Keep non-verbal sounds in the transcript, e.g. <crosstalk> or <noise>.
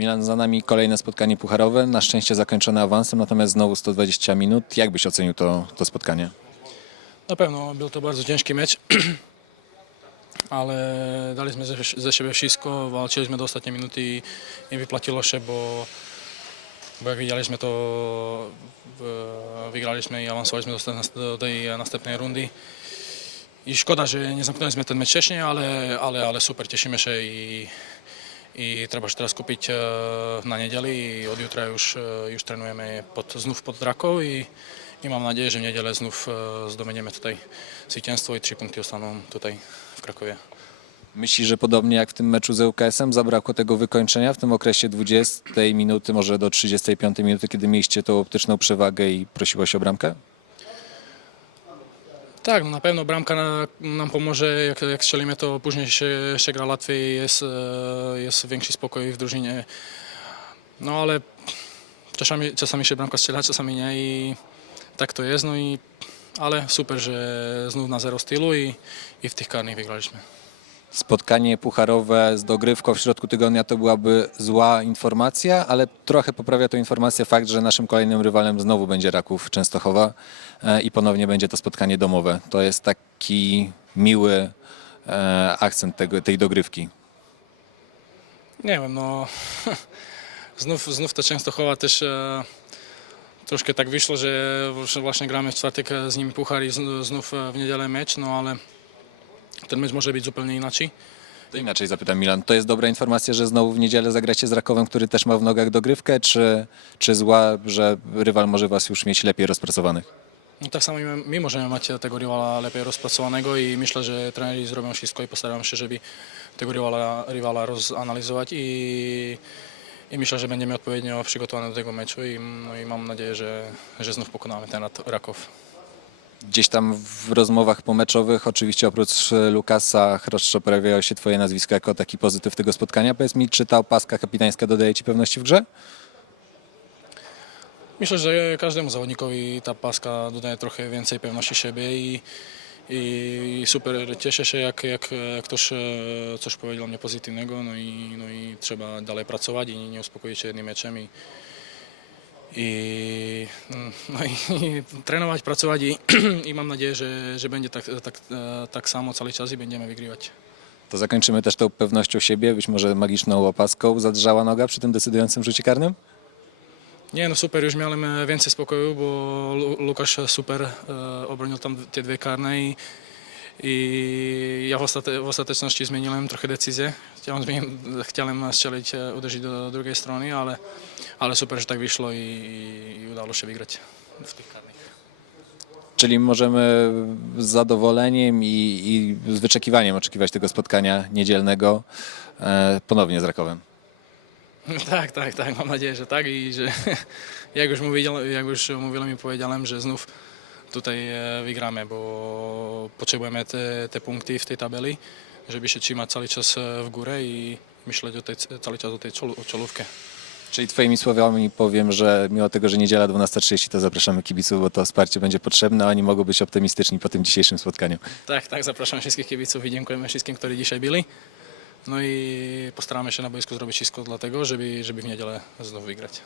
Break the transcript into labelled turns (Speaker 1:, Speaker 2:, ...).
Speaker 1: Milan za nami kolejne spotkanie pucharowe, na szczęście zakończone awansem, natomiast znowu 120 minut. Jak byś ocenił to, to spotkanie?
Speaker 2: Na pewno był to bardzo ciężki mecz, <clears throat> ale daliśmy ze, ze siebie wszystko, walczyliśmy do ostatniej minuty i, i wypłaciło się, bo, bo jak widzieliśmy to wygraliśmy i awansowaliśmy do, do tej następnej rundy. I szkoda, że nie zamknęliśmy ten mecz wcześniej, ale, ale, ale super, cieszymy się i, i trzeba się teraz kupić e, na niedzielę i od jutra już, e, już trenujemy pod, znów pod Draką i, i mam nadzieję, że w niedzielę znów e, zdobędziemy tutaj zwycięstwo i trzy punkty zostaną tutaj w Krakowie.
Speaker 1: Myślisz, że podobnie jak w tym meczu z ŁKS-em zabrakło tego wykończenia w tym okresie 20 minuty, może do 35 minuty, kiedy mieliście tą optyczną przewagę i prosiło się o bramkę?
Speaker 2: Tak, no na pewno bramka na, nam pomoże, jak, jak strzelimy to później się, się gra łatwiej, jest, e, jest większy spokój w drużynie. No ale czasami, czasami się bramka strzela, czasami nie i tak to jest, no i ale super, że znów na zero stylu i, i w tych karnych wygraliśmy.
Speaker 1: Spotkanie pucharowe z dogrywką w środku tygodnia to byłaby zła informacja, ale trochę poprawia tę informację fakt, że naszym kolejnym rywalem znowu będzie Raków Częstochowa e, i ponownie będzie to spotkanie domowe. To jest taki miły e, akcent tego, tej dogrywki.
Speaker 2: Nie wiem, no <laughs> znów, znów ta Częstochowa też e, troszkę tak wyszło, że właśnie gramy w czwartek z nimi puchar i zn- znów e, w niedzielę mecz, no ale ten mecz może być zupełnie inaczej.
Speaker 1: To inaczej zapytam Milan, to jest dobra informacja, że znowu w niedzielę zagracie z Rakowem, który też ma w nogach dogrywkę, czy, czy zła, że rywal może was już mieć lepiej rozpracowanych?
Speaker 2: No tak samo my, my możemy mieć tego rywala lepiej rozpracowanego i myślę, że trenerzy zrobią wszystko i postarają się, żeby tego rywala, rywala rozanalizować i, i myślę, że będziemy odpowiednio przygotowani do tego meczu i, no i mam nadzieję, że, że znów pokonamy ten Raków.
Speaker 1: Gdzieś tam w rozmowach pomeczowych, oczywiście oprócz e, Lukasa Chroszczo pojawiało się twoje nazwisko jako taki pozytyw tego spotkania. Powiedz mi, czy ta opaska kapitańska dodaje ci pewności w grze?
Speaker 2: Myślę, że każdemu zawodnikowi ta paska dodaje trochę więcej pewności siebie i, i super cieszę się, jak, jak ktoś e, coś powiedział mnie pozytywnego, no i, no i trzeba dalej pracować i nie uspokoić się jednym meczem i, i, no i, <laughs> i trenować, pracować i, <clears throat> i mam nadzieję, że, że będzie tak, tak, e, tak samo cały czas i będziemy wygrywać.
Speaker 1: To zakończymy też tą pewnością siebie, być może magiczną opaską. Zadrżała noga przy tym decydującym rzucie karnym?
Speaker 2: Nie, no super, już miałem e, więcej spokoju, bo Lu- Łukasz super e, obronił tam te dwie karne i, i ja w, ostate, w ostateczności zmieniłem trochę decyzję. Chciałem, chciałem strzelić, e, uderzyć do drugiej strony, ale, ale super, że tak wyszło i, i, i udało się wygrać w tych karnych.
Speaker 1: Czyli możemy z zadowoleniem i, i z wyczekiwaniem oczekiwać tego spotkania niedzielnego e, ponownie z Rakowem. <laughs>
Speaker 2: Tak, tak, tak, mam nadzieję, że tak i że <laughs> jak już mówiłem, jak już mówiłem i powiedziałem, że znów tutaj e, wygramy, bo potrzebujemy te, te punkty w tej tabeli, żeby się trzymać cały czas e, w górę i myśleć o tej, cały czas o tej czołówkę.
Speaker 1: Czyli twoimi słowami powiem, że mimo tego, że niedziela 12.30 to zapraszamy kibiców, bo to wsparcie będzie potrzebne, a oni mogą być optymistyczni po tym dzisiejszym spotkaniu.
Speaker 2: Tak, tak, zapraszam wszystkich kibiców i dziękujemy wszystkim, którzy dzisiaj byli. No i postaramy się na boisku zrobić wszystko dla tego, żeby, żeby w niedzielę znów wygrać.